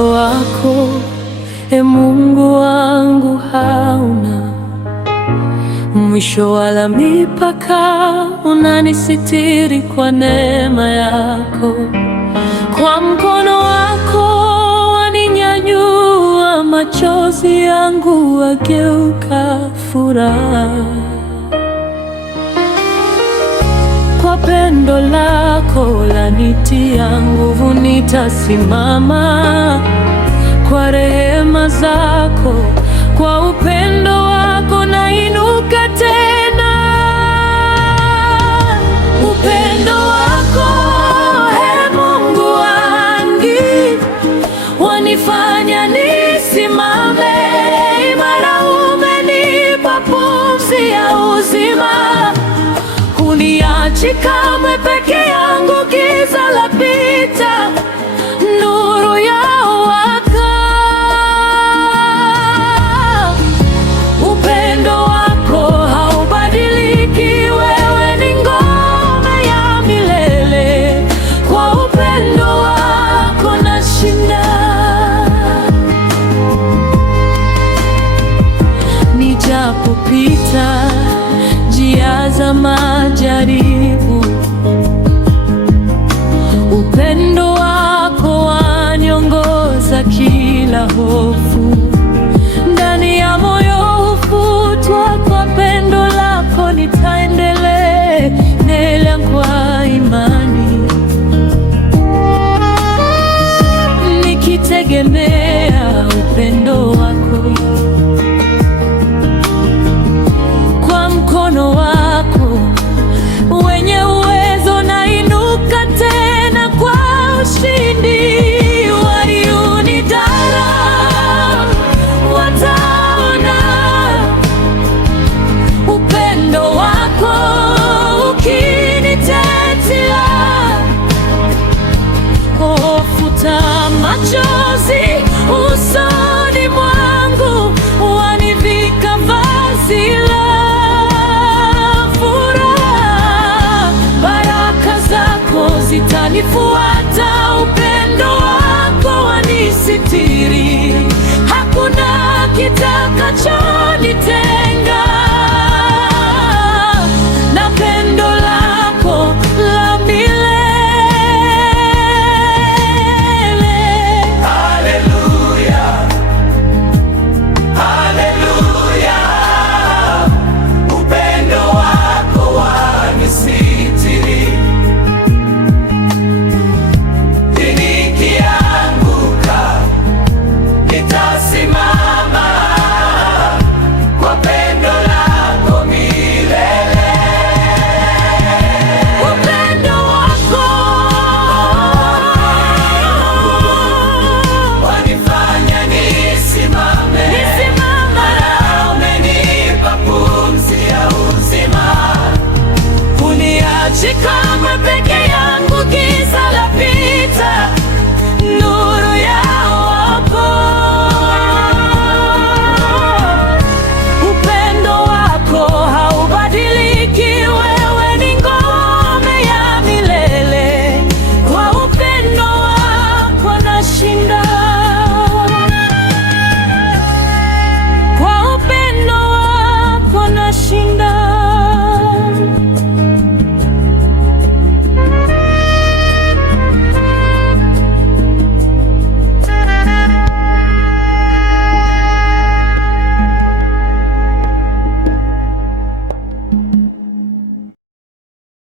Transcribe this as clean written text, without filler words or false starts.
Upendo wako, e Mungu wangu, hauna mwisho wala mipaka. Unanisitiri kwa neema yako, kwa mkono wako waninyanyua. Machozi yangu wageuka furaha. Kwa pendo lako lanitia nguvu, nitasimama. Kwa rehema zako, kwa upendo wako nainuka tena. Upendo wako, e Mungu wangu, wanifanya nisimame imara. Umenipa pumzi ya uzima, huniachi kamwe peke yangu. Giza lapita, nuru yawaka. Upendo wako haubadiliki, wewe ni ngome ya milele. Kwa upendo wako nashinda. Nijapopita njia za majaribu, upendo wako waniongoza kila hofu. Ndani ya moyo hufutwa kwa pendo lako, nitaendelea kwa imani, nikitegemea upendo wako. Kwa mkono wako wenye uwezo nainuka tena kwa ushindi. Walionidharau wataona upendo wako ukinitetea. Kufuta machozi usoni mwangu, wanivika vazi la furaha. Baraka zako zitanifuata, upendo wako wanisitiri. Hakuna kitakacho